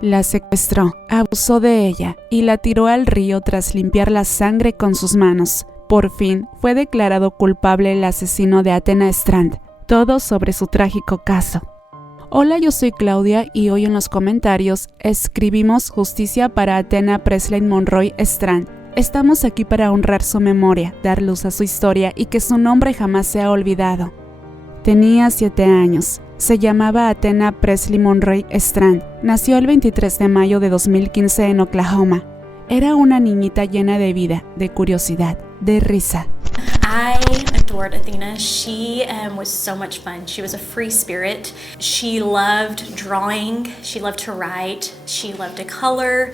La secuestró, abusó de ella y la tiró al río tras limpiar la sangre con sus manos. Por fin fue declarado culpable el asesino de Athena Strand. Todo sobre su trágico caso. Hola, yo soy Claudia y hoy en los comentarios escribimos justicia para Athena Presley Monroe Strand. Estamos aquí para honrar su memoria, dar luz a su historia y que su nombre jamás sea olvidado. Tenía 7 años. Se llamaba Athena Presley Monroe Strand. Nació el 23 de mayo de 2015 en Oklahoma. Era una niñita llena de vida, de curiosidad, de risa. I adored Athena. She was so much fun. She was a free spirit. She loved drawing. She loved to write. She loved to color.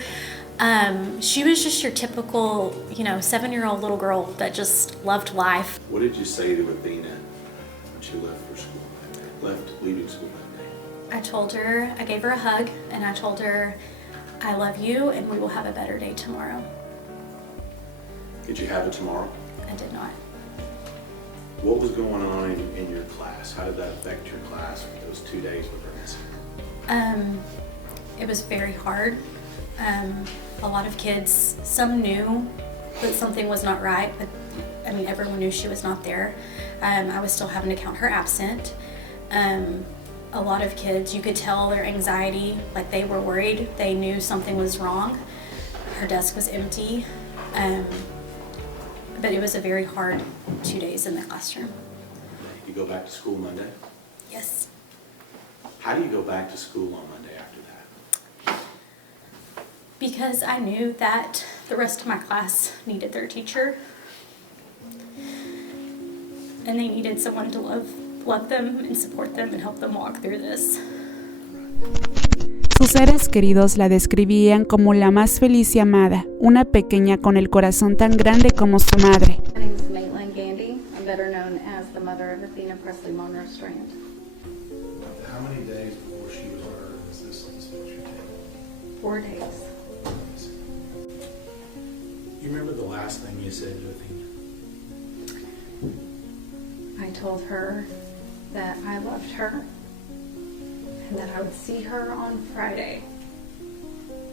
She was just your typical, 7-year-old little girl that just loved life. What did you say to Athena when she left for school that day? Leaving school that day? I gave her a hug, and I told her, I love you, and we will have a better day tomorrow. Did you have it tomorrow? I did not. What was going on in your class? How did that affect your class for those 2 days with her missing? It was very hard. A lot of kids, some knew that something was not right, but everyone knew she was not there. I was still having to count her absent. A lot of kids, you could tell their anxiety, like they were worried. They knew something was wrong. Her desk was empty. But it was a very hard 2 days in the classroom. You go back to school Monday? Yes. How do you go back to school on Monday after that? Because I knew that the rest of my class needed their teacher. And they needed someone to love them and support them and help them walk through this. Sus seres queridos la describían como la más feliz y amada, una pequeña con el corazón tan grande como su madre. My name is Maitland Gandy. I'm better known as the mother of Athena Presley Monroe Strand. How many days before she was murdered was this supposed to take? 4 days. You remember the last thing you said to Athena? I told her that I loved her and that I would see her on Friday.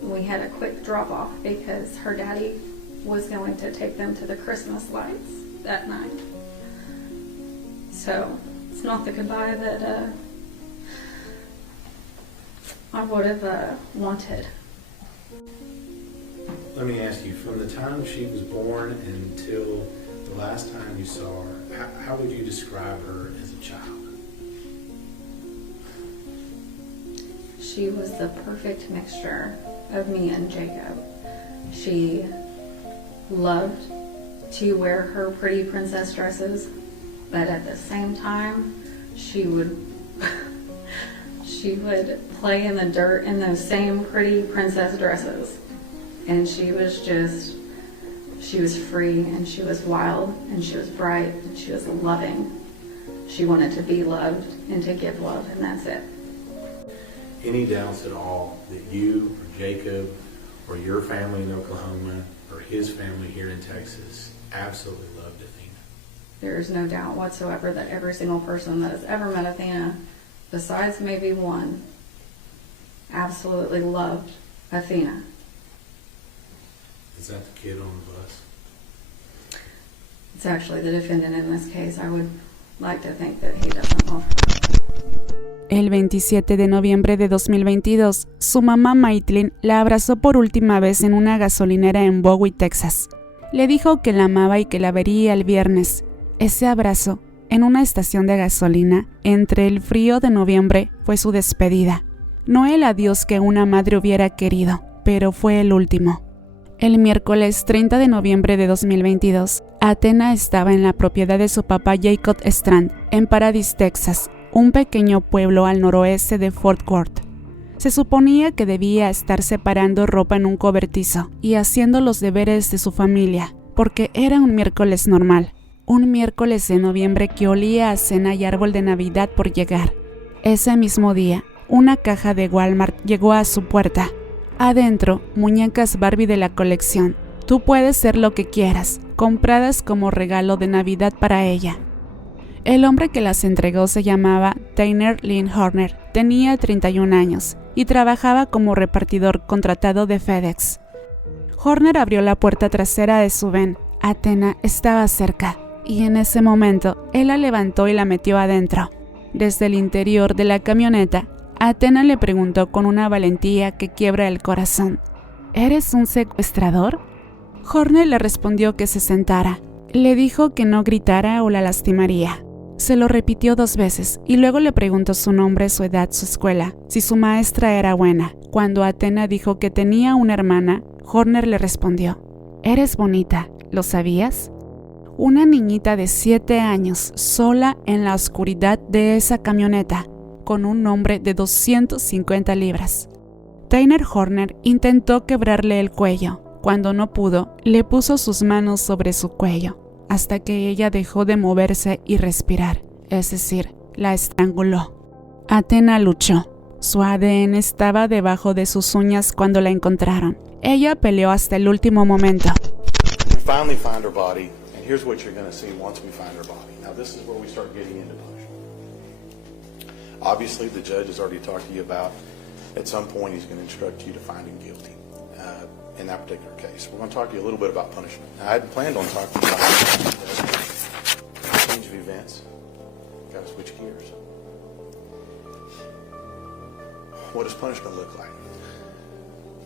We had a quick drop off because her daddy was going to take them to the Christmas lights that night. So it's not the goodbye that I would have wanted. Let me ask you, from the time she was born until the last time you saw her, how would you describe her as a child? She was the perfect mixture of me and Jacob. She loved to wear her pretty princess dresses, but at the same time, she would play in the dirt in those same pretty princess dresses. And she was free, and she was wild, and she was bright, and she was loving. She wanted to be loved and to give love, and that's it. Any doubts at all that you or Jacob or your family in Oklahoma or his family here in Texas absolutely loved Athena? There is no doubt whatsoever that every single person that has ever met Athena, besides maybe one, absolutely loved Athena. Is that the kid on the bus? It's actually the defendant in this case. I would like to think that he doesn't love her. El 27 de noviembre de 2022, su mamá Maitland la abrazó por última vez en una gasolinera en Bowie, Texas. Le dijo que la amaba y que la vería el viernes. Ese abrazo, en una estación de gasolina, entre el frío de noviembre, fue su despedida. No el adiós que una madre hubiera querido, pero fue el último. El miércoles 30 de noviembre de 2022, Athena estaba en la propiedad de su papá Jacob Strand, en Paradise, Texas, un pequeño pueblo al noroeste de Fort Worth. Se suponía que debía estar separando ropa en un cobertizo y haciendo los deberes de su familia, porque era un miércoles normal, un miércoles de noviembre que olía a cena y árbol de Navidad por llegar. Ese mismo día, una caja de Walmart llegó a su puerta. Adentro, muñecas Barbie de la colección. Tú puedes ser lo que quieras, compradas como regalo de Navidad para ella. El hombre que las entregó se llamaba Tyner Lynn Horner, tenía 31 años. y trabajaba como repartidor contratado de FedEx. Horner abrió la puerta trasera de su van. Athena estaba cerca, y en ese momento él la levantó y la metió adentro. Desde el interior de la camioneta, Athena le preguntó con una valentía que quiebra el corazón: ¿Eres un secuestrador? Horner le respondió que se sentara. Le dijo que no gritara o la lastimaría. Se lo repitió 2 veces y luego le preguntó su nombre, su edad, su escuela, si su maestra era buena. Cuando Athena dijo que tenía una hermana, Horner le respondió: «Eres bonita, ¿lo sabías?». Una niñita de 7 años, sola en la oscuridad de esa camioneta, con un hombre de 250 libras. Tainer Horner intentó quebrarle el cuello. Cuando no pudo, le puso sus manos sobre su cuello, hasta que ella dejó de moverse y respirar, es decir, la estranguló. Athena luchó. Su ADN estaba debajo de sus uñas cuando la encontraron. Ella peleó hasta el último momento. We finally find her body, and here's what you're going to see once we find her body. Now this is where we start getting into punishment. Obviously, the judge has already talked to you about, at some point he's going to instruct you to find him guilty. In that particular case, we're going to talk to you a little bit about punishment. Now, I hadn't planned on talking about change of events. Got to switch gears. What does punishment look like?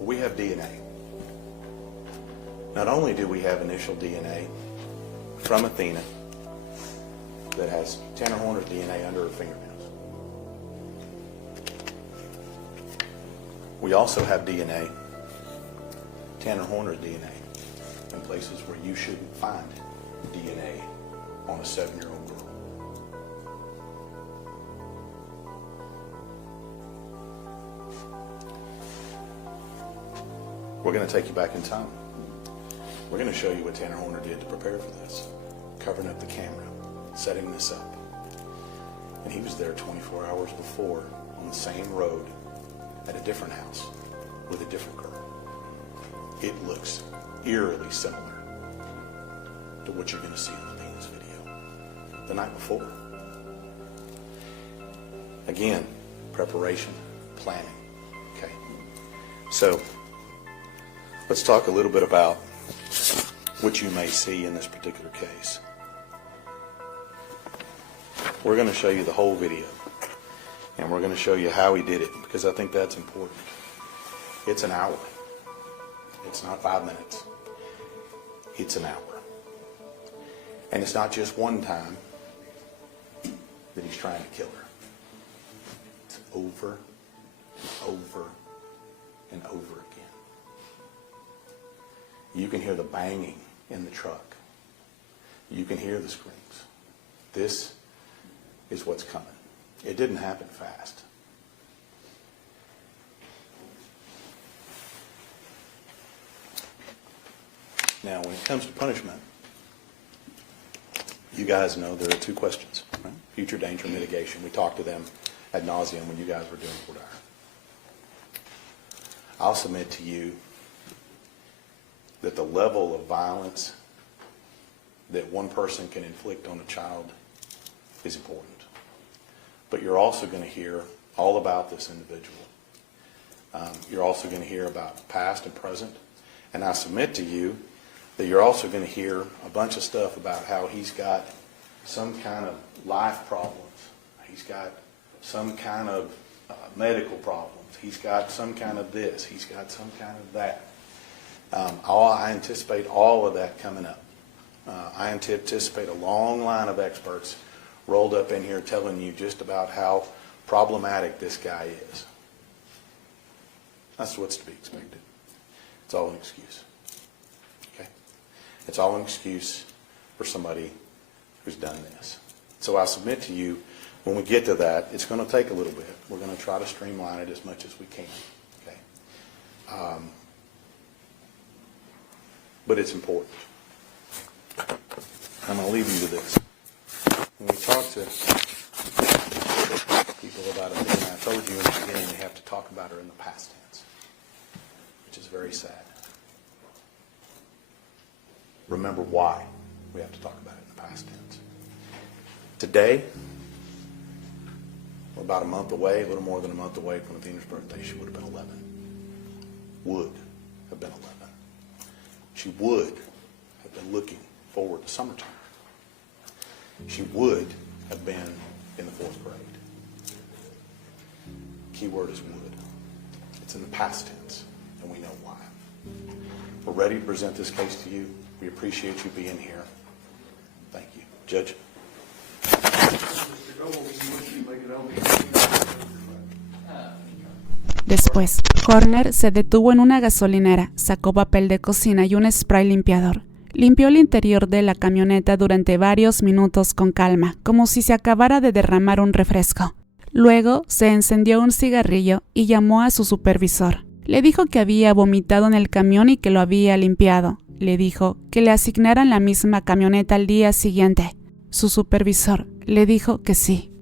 We have DNA. Not only do we have initial DNA from Athena that has Tanner Horner's DNA under her fingernails, we also have DNA, Tanner Horner's DNA, in places where you shouldn't find DNA on a 7-year-old girl. We're going to take you back in time. We're going to show you what Tanner Horner did to prepare for this, covering up the camera, setting this up. And he was there 24 hours before on the same road at a different house with a different girl. It looks eerily similar to what you're going to see in the penis video the night before. Again, preparation, planning. Okay, so let's talk a little bit about what you may see in this particular case. We're going to show you the whole video, and we're going to show you how he did it, because I think that's important. It's an hour. It's not 5 minutes. It's an hour. And it's not just one time that he's trying to kill her. It's over and over and over again. You can hear the banging in the truck. You can hear the screams. This is what's coming. It didn't happen fast. Now, when it comes to punishment, you guys know there are 2 questions, right? Future danger mitigation. We talked to them ad nauseum when you guys were doing Court Hour. I'll submit to you that the level of violence that one person can inflict on a child is important. But you're also going to hear all about this individual. You're also going to hear about past and present. And I submit to you that you're also going to hear a bunch of stuff about how he's got some kind of life problems. He's got some kind of medical problems. He's got some kind of this. He's got some kind of that. I anticipate all of that coming up. I anticipate a long line of experts rolled up in here telling you just about how problematic this guy is. That's what's to be expected. It's all an excuse. Okay? It's all an excuse for somebody who's done this. So I submit to you, when we get to that, it's going to take a little bit. We're going to try to streamline it as much as we can. Okay? But it's important. I'm going to leave you to this. When we talk to people about Athena, I told you in the beginning they have to talk about her in the past tense, which is very sad. Remember why we have to talk about it in the past tense. Today, about a month away, a little more than a month away from Athena's birthday, she would have been 11. Would have been 11. She would have been looking forward to summertime. She would have been in the 4th grade. Key word is would. It's in the past tense, and we know why. We're ready to present this case to you. We appreciate you being here. Thank you. Judge? Después, Corner se detuvo en una gasolinera, sacó papel de cocina y un spray limpiador. Limpió el interior de la camioneta durante varios minutos con calma, como si se acabara de derramar un refresco. Luego se encendió un cigarrillo y llamó a su supervisor. Le dijo que había vomitado en el camión y que lo había limpiado. Le dijo que le asignaran la misma camioneta al día siguiente. Su supervisor le dijo que sí.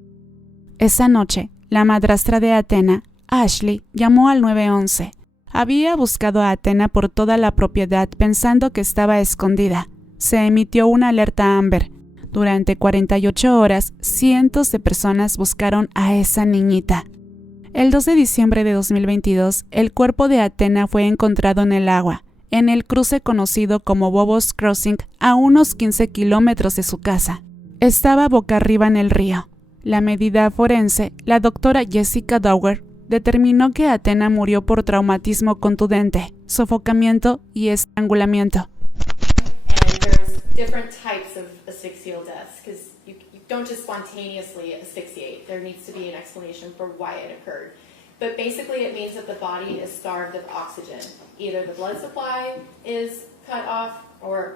Esa noche, la madrastra de Athena, Ashley, llamó al 911. Había buscado a Athena por toda la propiedad pensando que estaba escondida. Se emitió una alerta Amber. Durante 48 horas, cientos de personas buscaron a esa niñita. El 2 de diciembre de 2022, el cuerpo de Athena fue encontrado en el agua, en el cruce conocido como Bobos Crossing, a unos 15 kilómetros de su casa. Estaba boca arriba en el río. La medida forense, la doctora Jessica Dower, determinó que Athena murió por traumatismo contundente, sofocamiento y estrangulamiento. And there's different types of asphyxial deaths because you don't just spontaneously asphyxiate. There needs to be an explanation for why it occurred. But basically it means that the body is starved of oxygen. Either the blood supply is cut off or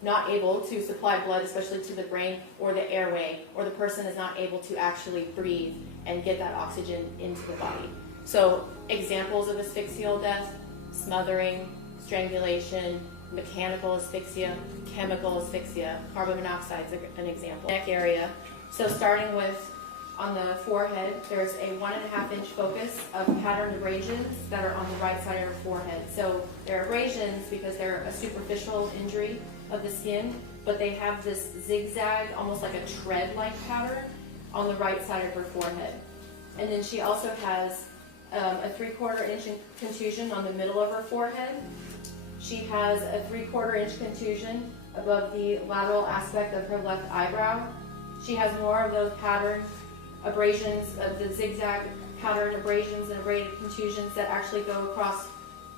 not able to supply blood, especially to the brain or the airway, or the person is not able to actually breathe and get that oxygen into the body. So examples of asphyxial death: smothering, strangulation, mechanical asphyxia, chemical asphyxia, carbon monoxide is an example. Neck area. So starting with on the forehead, there's a 1.5 inch focus of patterned abrasions that are on the right side of her forehead. So they're abrasions because they're a superficial injury of the skin, but they have this zigzag, almost like a tread-like pattern on the right side of her forehead. And then she also has a 3/4 inch contusion on the middle of her forehead. She has a 3/4 inch contusion above the lateral aspect of her left eyebrow. She has more of those pattern abrasions, of the zigzag pattern abrasions and abraded contusions that actually go across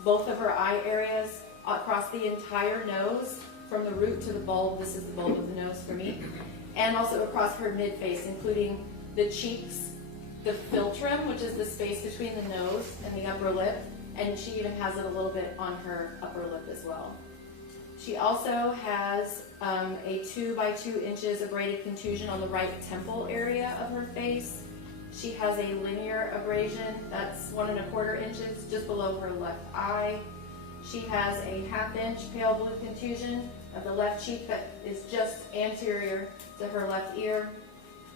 both of her eye areas, across the entire nose, from the root to the bulb. This is the bulb of the nose for me. And also across her mid-face, including the cheeks, the philtrum, which is the space between the nose and the upper lip, and she even has it a little bit on her upper lip as well. She also has a 2 by 2 inches abraded contusion on the right temple area of her face. She has a linear abrasion that's 1.25 inches just below her left eye. She has a 1/2 inch pale blue contusion of the left cheek that is just anterior to her left ear.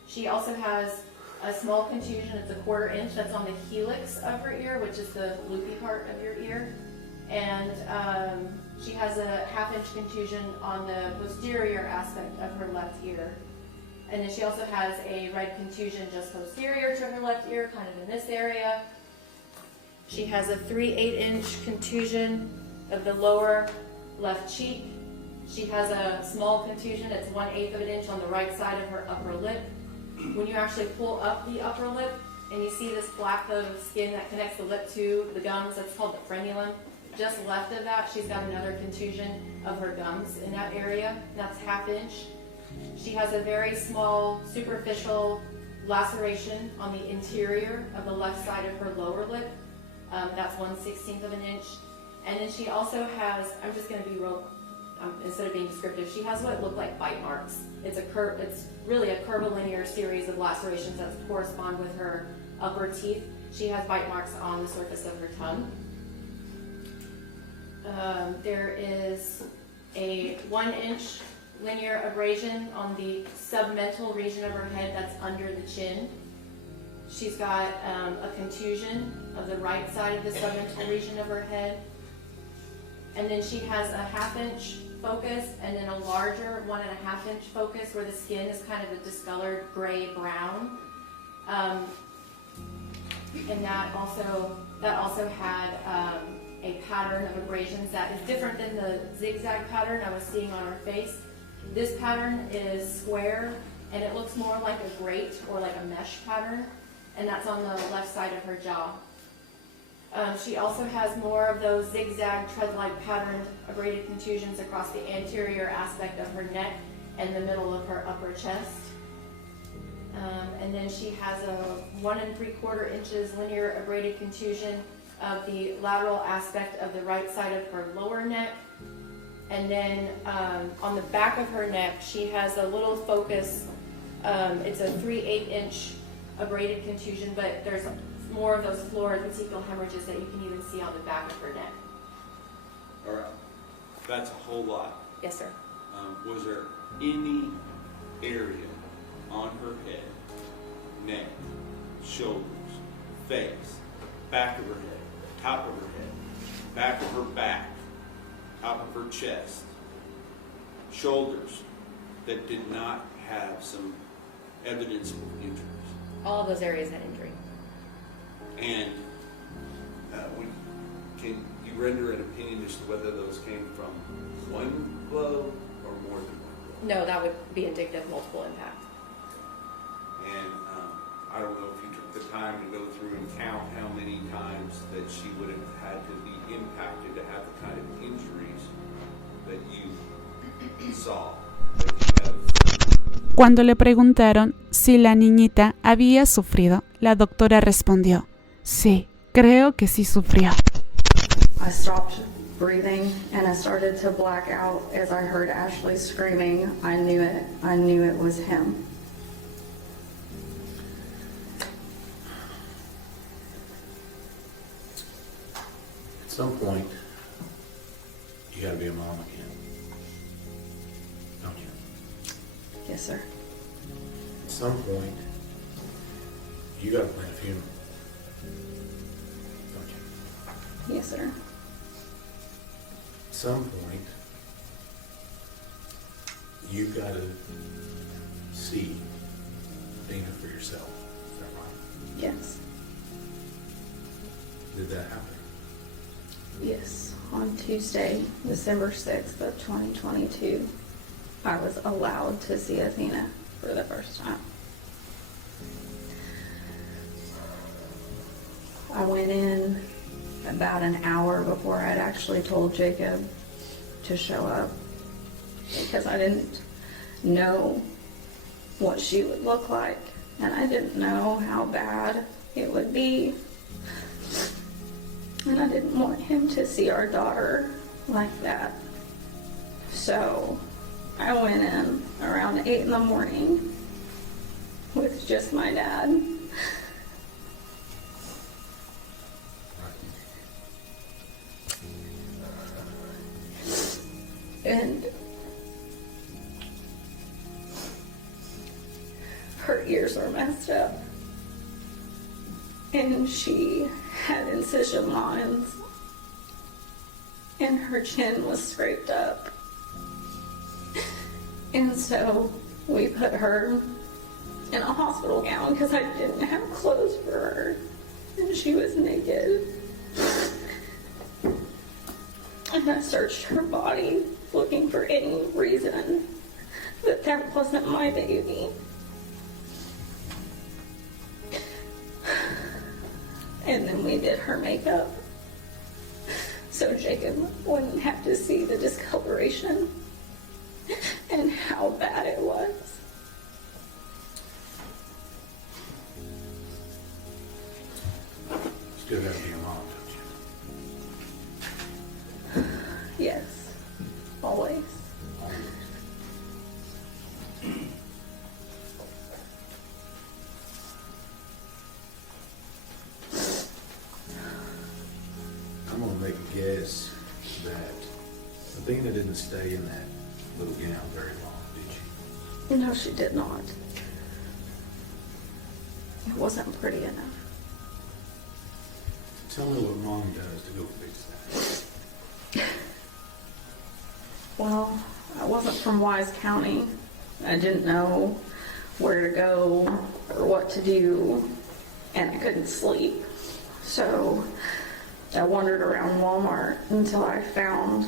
She also has a small contusion, it's a 1/4 inch, that's on the helix of her ear, which is the loopy part of your ear. And she has a 1/2 inch contusion on the posterior aspect of her left ear. And then she also has a red contusion just posterior to her left ear, kind of in this area. She has a 3/8 inch contusion of the lower left cheek. She has a small contusion, it's 1/8 of an inch on the right side of her upper lip. When you actually pull up the upper lip and you see this flap of skin that connects the lip to the gums, that's called the frenulum. Just left of that, she's got another contusion of her gums in that area, and that's 1/2 inch. She has a very small superficial laceration on the interior of the left side of her lower lip. That's 1/16 of an inch. And then she also has, I'm just going to be real, instead of being descriptive, she has what look like bite marks. It's really a curvilinear series of lacerations that correspond with her upper teeth. She has bite marks on the surface of her tongue. There is a 1 inch linear abrasion on the submental region of her head that's under the chin. She's got a contusion of the right side of the submental region of her head. And then she has a 1/2 inch focus and then a larger 1.5 inch focus where the skin is kind of a discolored gray-brown. And that also had a pattern of abrasions that is different than the zigzag pattern I was seeing on her face. This pattern is square, and it looks more like a grate or like a mesh pattern, and that's on the left side of her jaw. She also has more of those zigzag tread-like patterned abraded contusions across the anterior aspect of her neck and the middle of her upper chest. And then she has a 1 3/4 inches linear abraded contusion of the lateral aspect of the right side of her lower neck. And then on the back of her neck, she has a little focus. It's a 3/8 inch abraded contusion, but there's more of those floor reticular hemorrhages that you can even see on the back of her neck. All right. That's a whole lot. Yes, sir. Was there any area on her head, neck, shoulders, face, back of her head, top of her head, back of her back, top of her chest, shoulders that did not have some evidence of injuries? All of those areas had injury. And can you render an opinion as to whether those came from one blow or more than one blow? No, that would be indicative of multiple impact. And I don't know if you took the time to go through and count how many times that she would have had to be impacted to have the kind of injuries that you saw. That you have. Cuando le preguntaron si la niñita había sufrido, la doctora respondió, sí, creo que sí sufrió. I stopped breathing and I started to black out as I heard Ashley screaming. I knew it was him. At some point, you gotta be a mom again, don't you? Yes, sir. At some point, you gotta plan a funeral, don't you? Yes, sir. At some point, you gotta see Athena for yourself. Is that right? Yes. Did that happen? Yes. On Tuesday, December 6th of 2022, I was allowed to see Athena for the first time. I went in about an hour before I'd actually told Jacob to show up because I didn't know what she would look like and I didn't know how bad it would be. And I didn't want him to see our daughter like that. So I went in around 8 in the morning with just my dad. And her ears are messed up. And she had incision lines. And her chin was scraped up. And so we put her in a hospital gown because I didn't have clothes for her. And she was naked. And I searched her body looking for any reason that that wasn't my baby. And then we did her makeup so Jacob wouldn't have to see the discoloration and how bad it was. Still gotta be a mom, don't you? Yes, always. I'm gonna make a guess that Athena didn't stay in that little gown very long, did she? No, she did not. It wasn't pretty enough. Tell me what mom does to go fix that. Well, I wasn't from Wise County. I didn't know where to go or what to do, and I couldn't sleep. So I wandered around Walmart until I found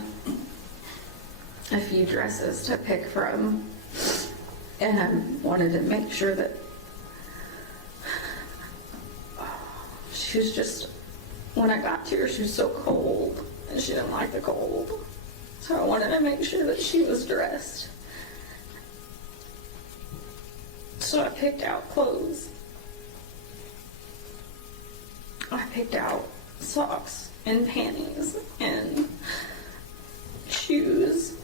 a few dresses to pick from, and I wanted to make sure that she was just, when I got to her, she was so cold, and she didn't like the cold. So I wanted to make sure that she was dressed. So I picked out clothes. I picked out socks and panties and shoes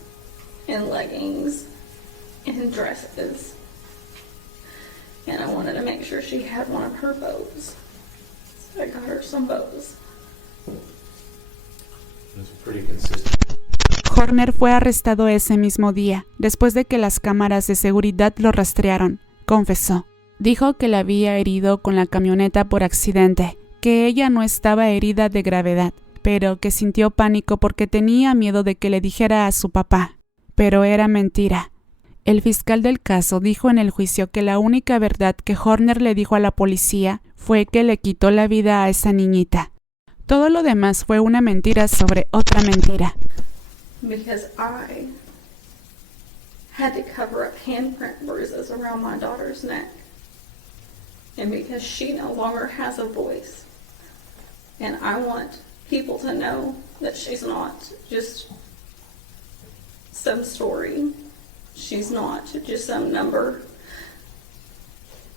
and leggings and dresses. And I wanted to make sure she had one of her bows. So I got her some bows. It's pretty consistent. Horner fue arrestado ese mismo día, después de que las cámaras de seguridad lo rastrearon. Confesó. Dijo que la había herido con la camioneta por accidente, que ella no estaba herida de gravedad, pero que sintió pánico porque tenía miedo de que le dijera a su papá. Pero era mentira. El fiscal del caso dijo en el juicio que la única verdad que Horner le dijo a la policía fue que le quitó la vida a esa niñita. Todo lo demás fue una mentira sobre otra mentira. Because I had to cover up handprint bruises around my daughter's neck. And because she no longer has a voice. And I want people to know that she's not just some story. She's not just some number.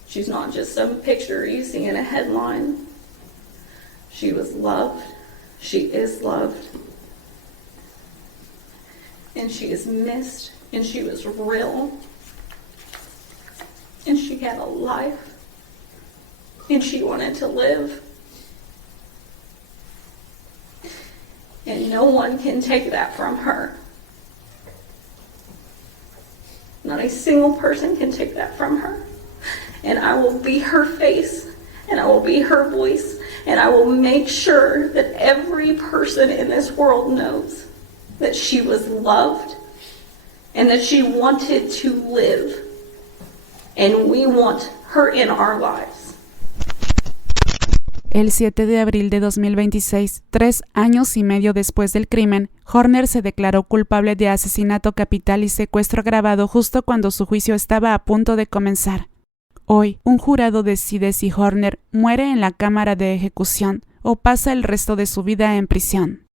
She's not just some picture you see in a headline. She was loved. She is loved. And she is missed. And she was real. And she had a life. And she wanted to live. And no one can take that from her. Not a single person can take that from her. And I will be her face, and I will be her voice, and I will make sure that every person in this world knows that she was loved and that she wanted to live. And we want her in our lives. El 7 de abril de 2026, 3 años y medio después del crimen, Horner se declaró culpable de asesinato capital y secuestro agravado justo cuando su juicio estaba a punto de comenzar. Hoy, un jurado decide si Horner muere en la cámara de ejecución o pasa el resto de su vida en prisión.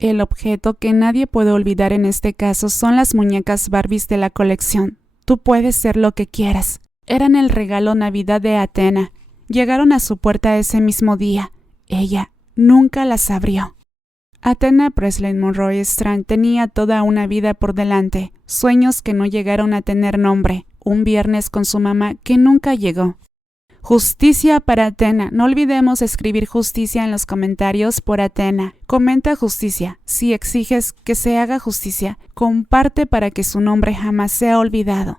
El objeto que nadie puede olvidar en este caso son las muñecas Barbies de la colección. Tú puedes ser lo que quieras. Eran el regalo Navidad de Athena. Llegaron a su puerta ese mismo día. Ella nunca las abrió. Athena Monroe Strand tenía toda una vida por delante, sueños que no llegaron a tener nombre, un viernes con su mamá que nunca llegó. Justicia para Athena. No olvidemos escribir justicia en los comentarios por Athena. Comenta justicia. Si exiges que se haga justicia, comparte para que su nombre jamás sea olvidado.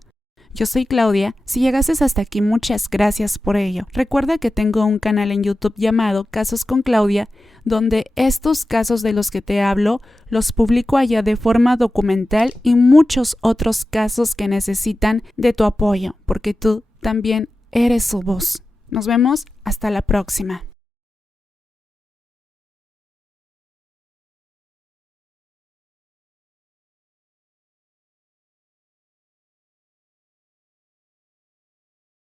Yo soy Claudia. Si llegases hasta aquí, muchas gracias por ello. Recuerda que tengo un canal en YouTube llamado Casos con Claudia, donde estos casos de los que te hablo los publico allá de forma documental y muchos otros casos que necesitan de tu apoyo, porque tú también eres su voz. Nos vemos hasta la próxima.